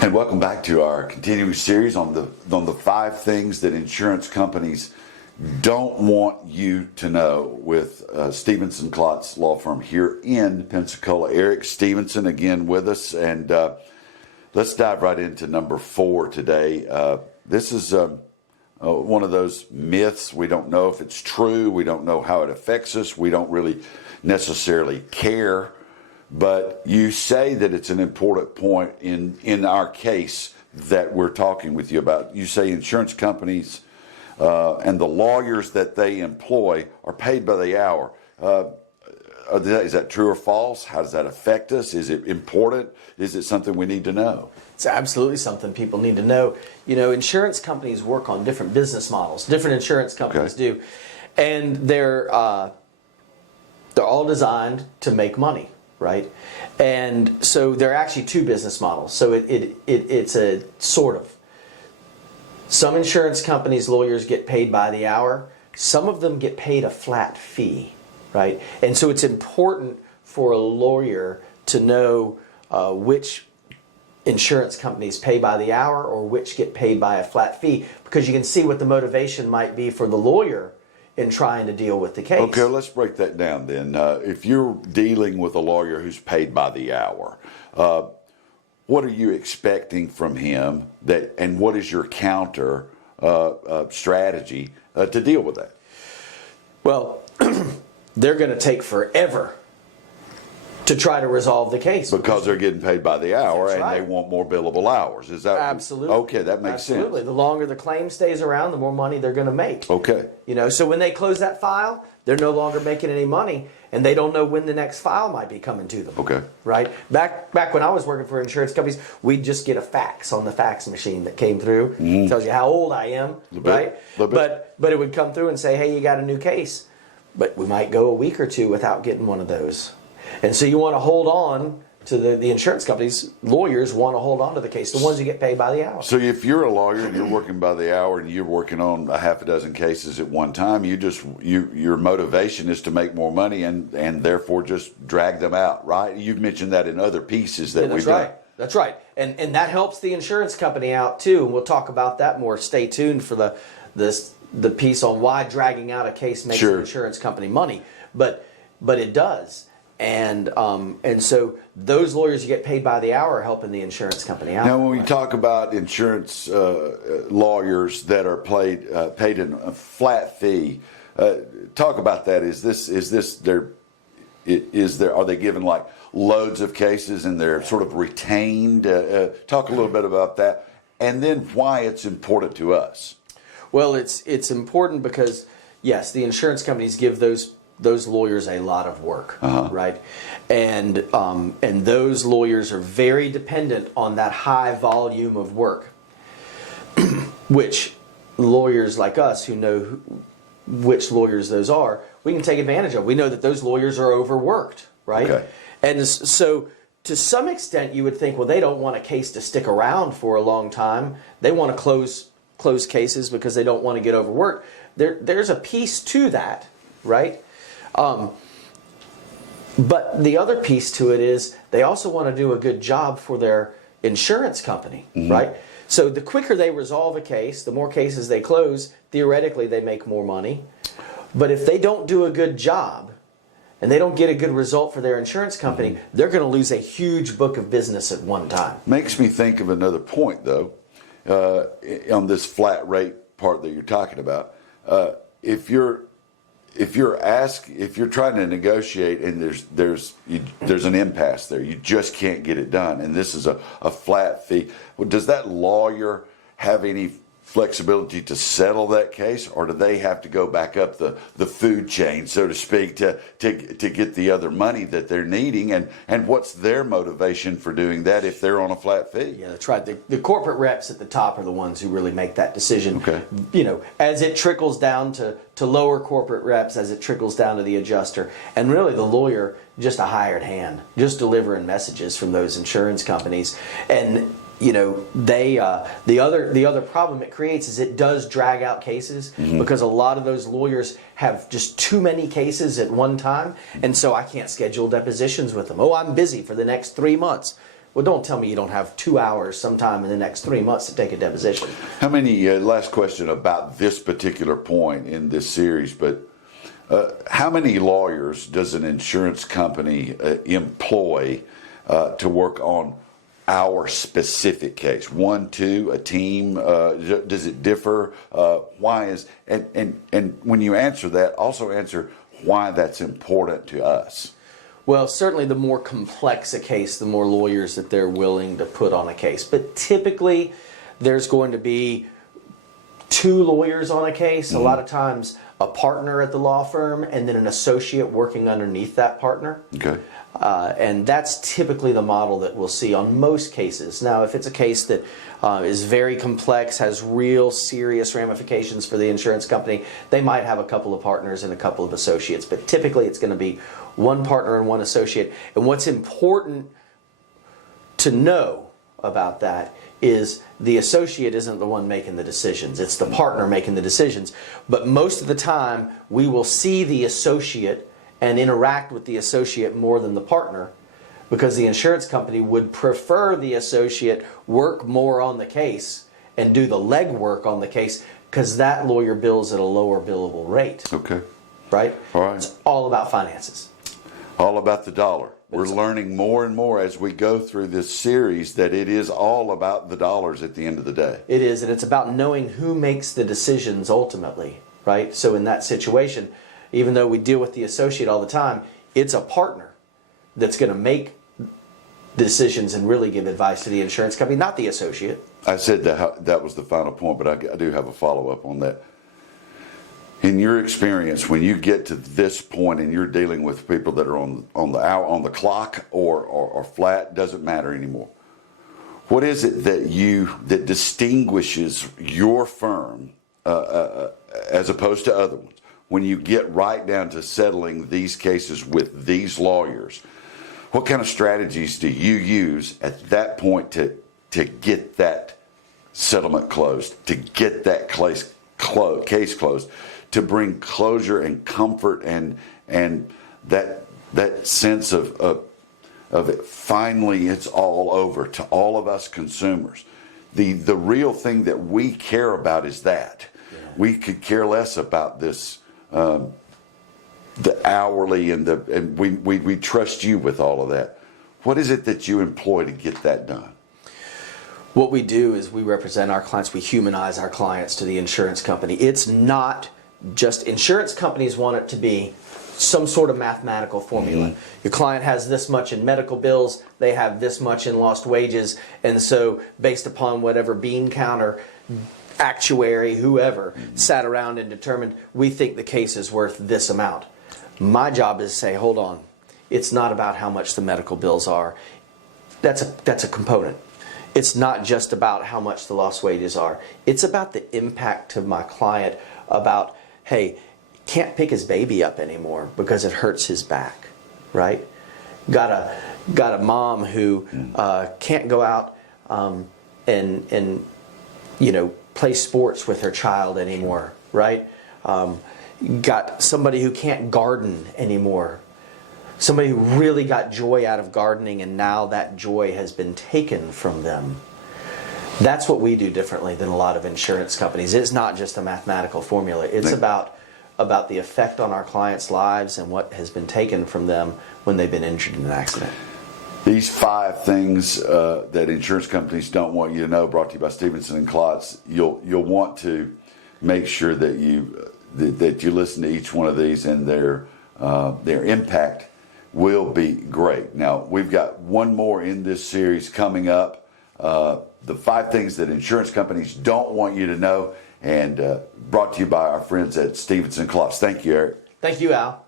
And welcome back to our continuing series on the 5 things that insurance companies don't want you to know with Stevenson and Klotz law firm here in Pensacola. Eric Stevenson again with us, and let's dive right into number 4 today. This is one of those myths. We don't know if it's true. We don't know how it affects us. We don't really necessarily care. But you say that it's an important point in our case that we're talking with you about. You say insurance companies and the lawyers that they employ are paid by the hour. Is that true or false? How does that affect us? Is it important? Is it something we need to know? It's absolutely something people need to know. You know, insurance companies work on different business models. Different insurance companies do. And they're all designed to make money. Right, and so there are actually 2 business models. So it's a sort of. Some insurance companies' lawyers get paid by the hour. Some of them get paid a flat fee, right? And so it's important for a lawyer to know which insurance companies pay by the hour or which get paid by a flat fee, because you can see what the motivation might be for the lawyer in trying to deal with the case. Okay, let's break that down then. If you're dealing with a lawyer who's paid by the hour, what are you expecting from him, and what is your counter strategy to deal with that? Well, they're going to take forever to try to resolve the case. Because they're getting paid by the hour. That's and right. They want more billable hours. Is that absolutely? Okay, that makes sense. Absolutely. The longer the claim stays around, the more money they're going to make. Okay. You know, so when they close that file, they're no longer making any money, and they don't know when the next file might be coming to them. Okay. Right? Back when I was working for insurance companies, we'd just get a fax on the fax machine that came through. Tells you how old I am, right? But it would come through and say, hey, you got a new case. But we might go a week or 2 without getting one of those. And so you want to hold on to the insurance companies. Lawyers want to hold on to the case, the ones who get paid by the hour. So if you're a lawyer and you're working by the hour and you're working on a half a dozen cases at one time, your motivation is to make more money and therefore just drag them out, right? You've mentioned that in other pieces that we've done. That's right. And that helps the insurance company out too. And we'll talk about that more. Stay tuned for the piece on why dragging out a case makes an insurance company money. But it does. And so those lawyers who get paid by the hour are helping the insurance company out. Now, when we talk about insurance lawyers that are paid in a flat fee, talk about that. Are they given like loads of cases and they're sort of retained? Talk a little bit about that, and then why it's important to us. Well, it's important because yes, the insurance companies give those lawyers a lot of work, right? And those lawyers are very dependent on that high volume of work, which lawyers like us who know which lawyers those are, we can take advantage of. We know that those lawyers are overworked, right? Okay. And so to some extent you would think, well, they don't want a case to stick around for a long time. They want to close cases because they don't want to get overworked. There's a piece to that, right? But the other piece to it is they also want to do a good job for their insurance company, right? So the quicker they resolve a case, the more cases they close, theoretically they make more money. But if they don't do a good job and they don't get a good result for their insurance company, they're going to lose a huge book of business at one time. Makes me think of another point, though, on this flat rate part that you're talking about. If you're trying to negotiate and there's an impasse there, you just can't get it done, and this is a flat fee. Well, does that lawyer have any flexibility to settle that case, or do they have to go back up the food chain, so to speak, to get the other money that they're needing? And what's their motivation for doing that if they're on a flat fee? Yeah, that's right. The corporate reps at the top are the ones who really make that decision. Okay. You know, as it trickles down to lower corporate reps, as it trickles down to the adjuster, and really the lawyer, just a hired hand, just delivering messages from those insurance companies. And you know, the other problem it creates is it does drag out cases because a lot of those lawyers have just too many cases at one time, and so I can't schedule depositions with them. Oh, I'm busy for the next 3 months. Well, don't tell me you don't have 2 hours sometime in the next 3 months to take a deposition. How many, last question about this particular point in this series, but how many lawyers does an insurance company employ to work on our specific case? 1, 2, a team? Does it differ? Why is, and when you answer that, also answer why that's important to us. Well, certainly the more complex a case, the more lawyers that they're willing to put on a case. But typically, there's going to be 2 lawyers on a case. A lot of times, a partner at the law firm and then an associate working underneath that partner. Okay. And that's typically the model that we'll see on most cases. Now, if it's a case that is very complex, has real serious ramifications for the insurance company, they might have a couple of partners and a couple of associates. But typically, it's going to be 1 partner and 1 associate. And what's important to know about that is the associate isn't the one making the decisions. It's the partner making the decisions. But most of the time, we will see the associate and interact with the associate more than the partner, because the insurance company would prefer the associate work more on the case and do the legwork on the case, because that lawyer bills at a lower billable rate. Okay. Right? All right. It's all about finances. All about the dollar. We're learning more and more as we go through this series that it is all about the dollars at the end of the day. It is, and it's about knowing who makes the decisions ultimately, right? So in that situation, even though we deal with the associate all the time, it's a partner that's going to make the decisions and really give advice to the insurance company, not the associate. I said that was the final point, but I do have a follow-up on that. In your experience, when you get to this point and you're dealing with people that are on the hour, on the clock, or flat, doesn't matter anymore. What is it that distinguishes your firm as opposed to other ones when you get right down to settling these cases with these lawyers? What kind of strategies do you use at that point to get that settlement closed, to get that case closed? To bring closure and comfort and that sense of it, finally it's all over, to all of us consumers. The real thing that we care about is that. Yeah. We could care less about this, the hourly and we trust you with all of that. What is it that you employ to get that done? What we do is we represent our clients. We humanize our clients to the insurance company. It's not just insurance companies want it to be some sort of mathematical formula. Mm-hmm. Your client has this much in medical bills, they have this much in lost wages, and so based upon whatever bean counter, actuary, whoever sat around and determined, we think the case is worth this amount. My job is to say, hold on, it's not about how much the medical bills are. That's a component. It's not just about how much the lost wages are. It's about the impact to my client about, hey, can't pick his baby up anymore because it hurts his back, right? Got a mom who can't go out and play sports with her child anymore, right? Got somebody who can't garden anymore. Somebody who really got joy out of gardening, and now that joy has been taken from them. That's what we do differently than a lot of insurance companies. It's not just a mathematical formula. It's about the effect on our clients' lives and what has been taken from them when they've been injured in an accident. These 5 things that insurance companies don't want you to know, brought to you by Stevenson and Klotz. You'll want to make sure that you listen to each one of these, and their impact will be great. Now, we've got one more in this series coming up. The 5 things that insurance companies don't want you to know, and brought to you by our friends at Stevenson and Klotz. Thank you, Eric. Thank you, Al.